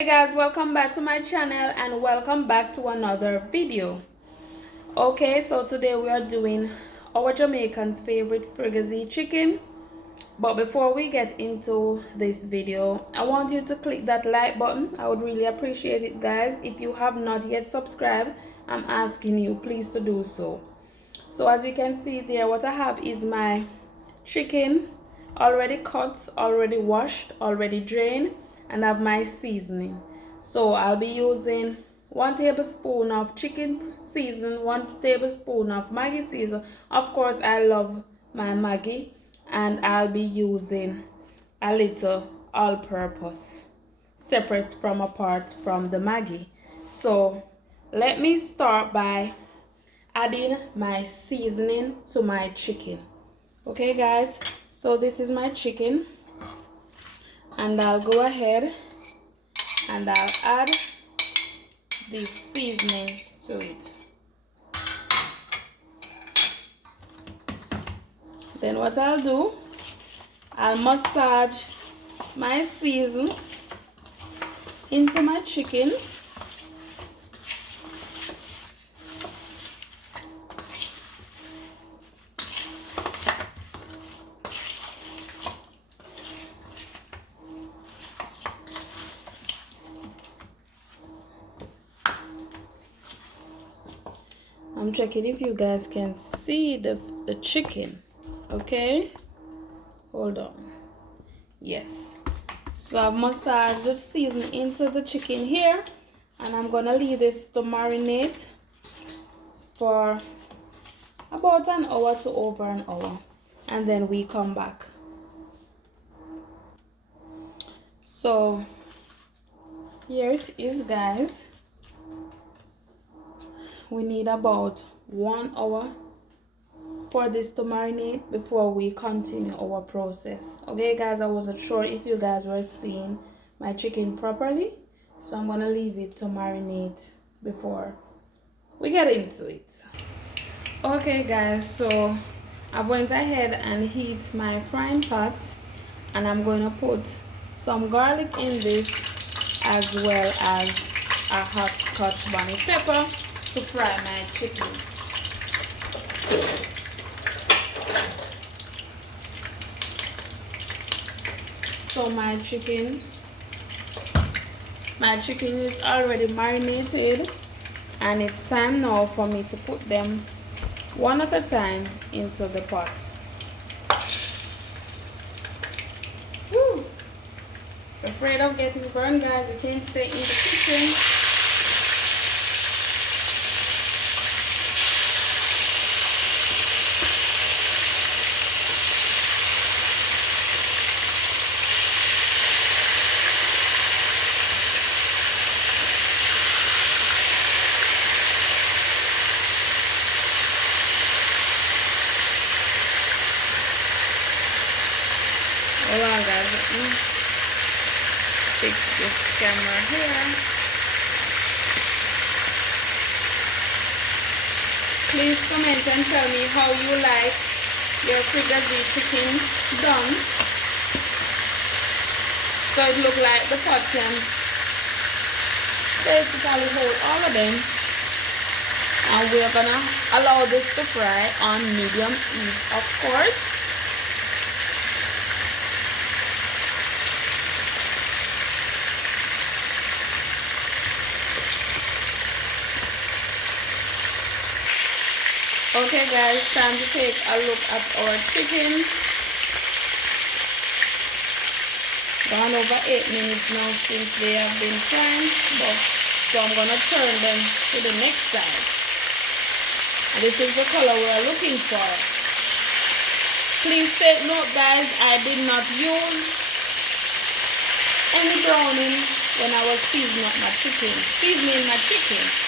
Hey guys, welcome back to my channel and welcome back to another video. Okay, so today we are doing our Jamaican's favorite fricassee chicken. But before we get into this video, I want you to click that like button. I would really appreciate it, guys. If you have not yet subscribed, I'm asking you please to do so. So as you can see there, what I have is my chicken already cut, already washed, already drained, and I have my seasoning. So I'll be using 1 tablespoon of chicken seasoning, 1 tablespoon of Maggi seasoning. Of course, I love my Maggi, and I'll be using a little all-purpose separate from apart from the Maggi. So let me start by adding my seasoning to my chicken. Okay guys, so this is my chicken and I'll go ahead and I'll add this seasoning to it. Then what I'll do, I'll massage my season into my chicken. I'm checking if you guys can see the chicken. Okay, hold on. Yes, so I've massaged the seasoning into the chicken here, and I'm gonna leave this to marinate for about an hour to over an hour, and then we come back. So here it is, guys. We need about 1 hour for this to marinate before we continue our process. Okay guys, I wasn't sure if you guys were seeing my chicken properly, so I'm gonna leave it to marinate before we get into it. Okay guys, so I went ahead and heat my frying pot, and I'm going to put some garlic in this as well as a hot scotch bonnet pepper to fry my chicken. So my chicken is already marinated, and it's time now for me to put them one at a time into the pot. Woo! Afraid of getting burned, guys. You can't stay in the kitchen. Hold on guys, let me fix this camera here. Please comment and tell me how you like your fricassee chicken done. So it looks like the pot can basically hold all of them. And we're gonna allow this to fry on medium heat, of course. Okay guys, time to take a look at our chicken. Gone over 8 minutes now since they have been frying, so I'm gonna turn them to the next side. And this is the color we're looking for. Please take note guys, I did not use any browning when I was seasoning my chicken.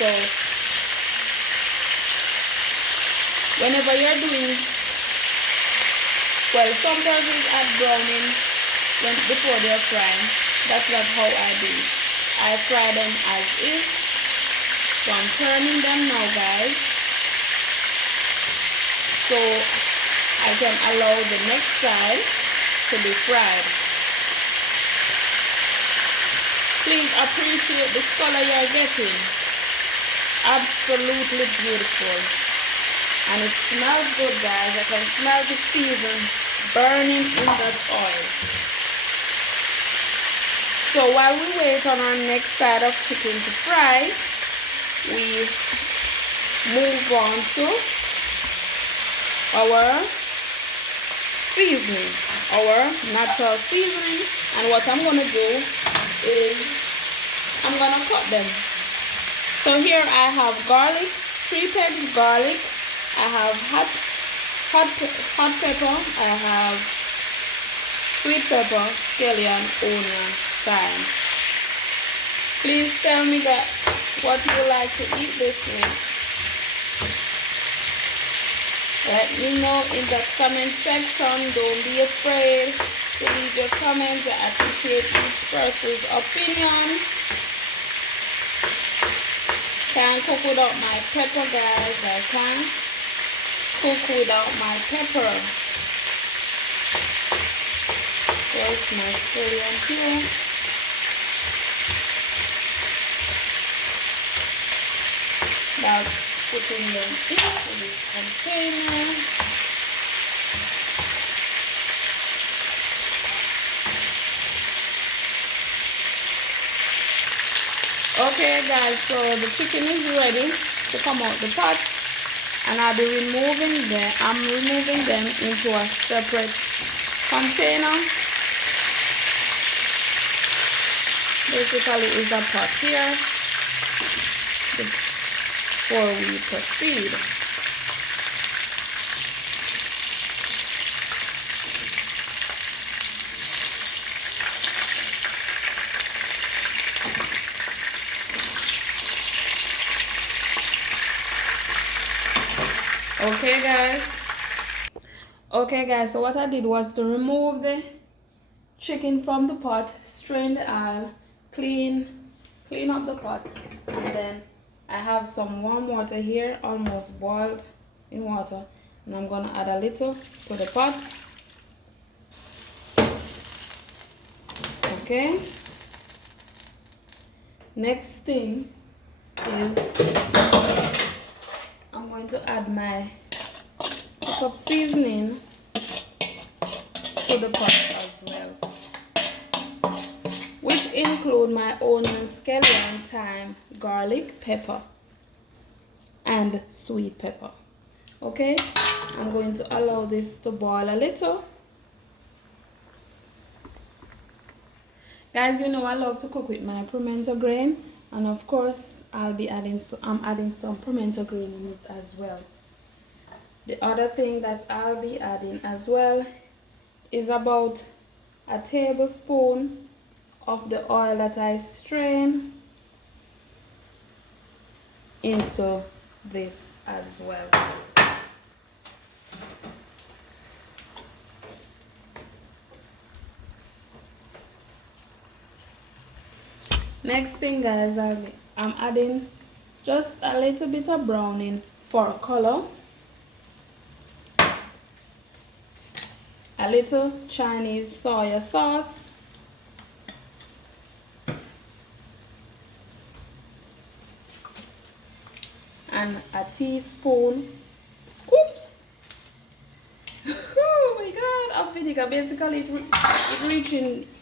So whenever you're doing, well, some persons add browning before they're frying. That's not how I do it. I fry them as is. So I'm turning them now, guys, so I can allow the next side to be fried. Please appreciate the color you're getting. Absolutely beautiful. And it smells good, guys. I can smell the season burning in that oil. So while we wait on our next side of chicken to fry, we move on to our seasoning, our natural seasoning. And what I'm going to do is I'm going to cut them. So here I have garlic, 3 pegged garlic. I have hot pepper. I have sweet pepper, scallion, onion, thyme. Please tell me that what you like to eat this with. Let me know in the comment section. Don't be afraid to leave your comments. I appreciate each person's opinion. Can't cook without my pepper, guys. I can't cook without my pepper. There's my scallion here. Now putting them into this container. Okay guys, so the chicken is ready to come out the pot, and I'll be removing them. I'm removing them into a separate container. Basically is a pot here before we proceed. Okay guys, so what I did was to remove the chicken from the pot, strain the oil, clean up the pot, and then I have some warm water here, almost boiled in water, and I'm gonna add a little to the pot. Okay, next thing is I'm going to add my cup seasoning to the pot as well, which include my onion, scallion, thyme, garlic, pepper, and sweet pepper. Okay, I'm going to allow this to boil a little. Guys, you know I love to cook with my pimento grain, and of course I'm adding some pimento grain in it as well. The other thing that I'll be adding as well is about a tablespoon of the oil that I strain into this as well. Next thing guys, I'm adding just a little bit of browning for color, a little Chinese soy sauce, and a teaspoon, oops, oh my god, of vinegar. Basically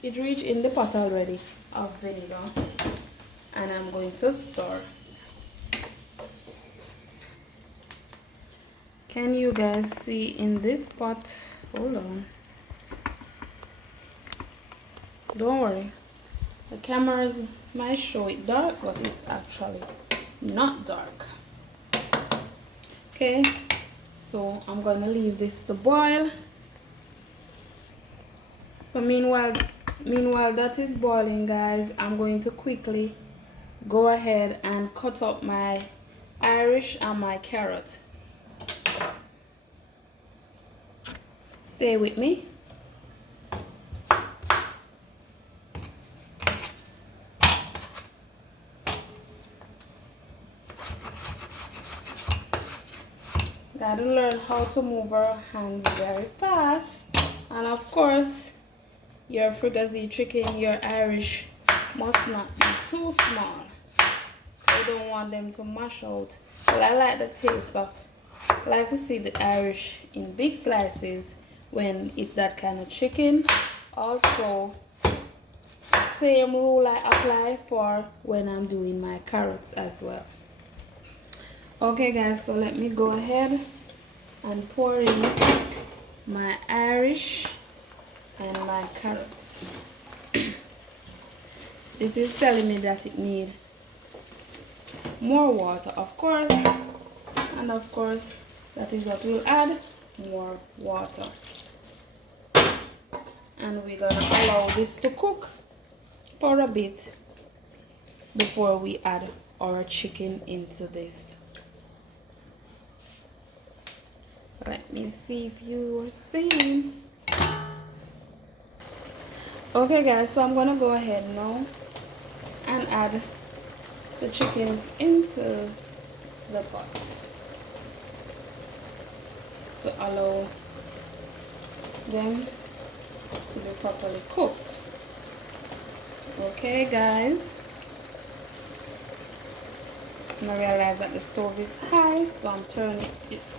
it reached in the pot already of vinegar, and I'm going to stir. Can you guys see in this pot? Hold on, don't worry, the cameras might show it dark, but it's actually not dark. Okay, so I'm gonna leave this to boil. So meanwhile that is boiling guys, I'm going to quickly go ahead and cut up my Irish and my carrot. Stay with me. Gotta learn how to move our hands very fast. And of course, your fricassee chicken, your Irish must not be too small. I don't want them to mash out. Well, I like the taste of, I like to see the Irish in big slices when it's that kind of chicken. Also, same rule I apply for when I'm doing my carrots as well. Okay guys, so let me go ahead and pour in my Irish and my carrots. This is telling me that it needs more water, of course, and of course that is what we'll add, more water. And we're gonna allow this to cook for a bit before we add our chicken into this. Let me see if you were seeing. Okay guys, so I'm gonna go ahead now and add the chickens into the pot to allow them to be properly cooked. Okay guys, and I realize that the stove is high, so I'm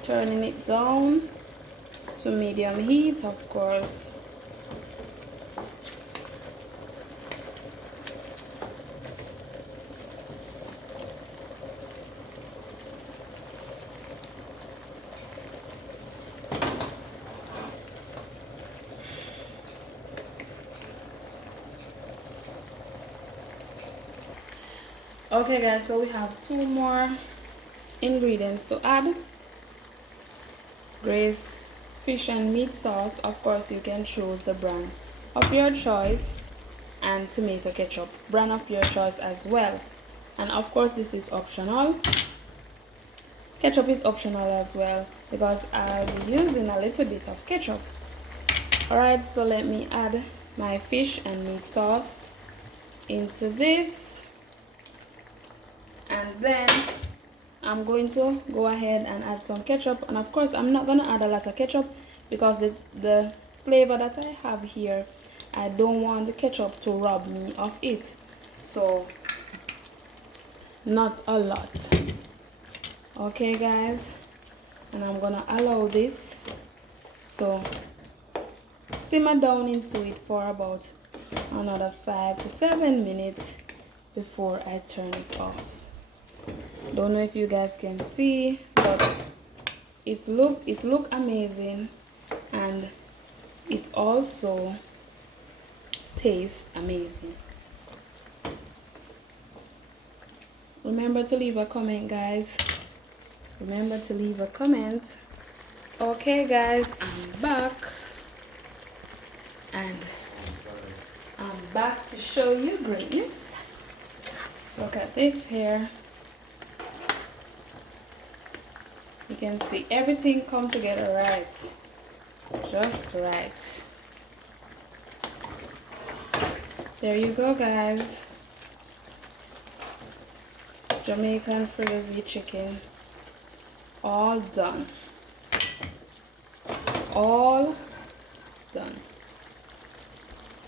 turning it down to medium heat, of course. Okay guys, so we have 2 more ingredients to add. Grace fish and meat sauce. Of course you can choose the brand of your choice, and tomato ketchup, brand of your choice as well. And of course this is optional. Ketchup is optional as well because I'll be using a little bit of ketchup. Alright, so let me add my fish and meat sauce into this. And then I'm going to go ahead and add some ketchup, and of course I'm not going to add a lot of ketchup because the flavor that I have here, I don't want the ketchup to rob me of it, so not a lot. Okay guys, and I'm gonna allow this to simmer down into it for about another 5 to 7 minutes before I turn it off. Don't know if you guys can see, but it look amazing, and it also tastes amazing. Remember to leave a comment guys, remember to leave a comment. Okay guys, I'm back, and I'm back to show you greatness. Look at this here. You can see everything come together right, just right. There you go guys, Jamaican fricassee chicken, all done, all done.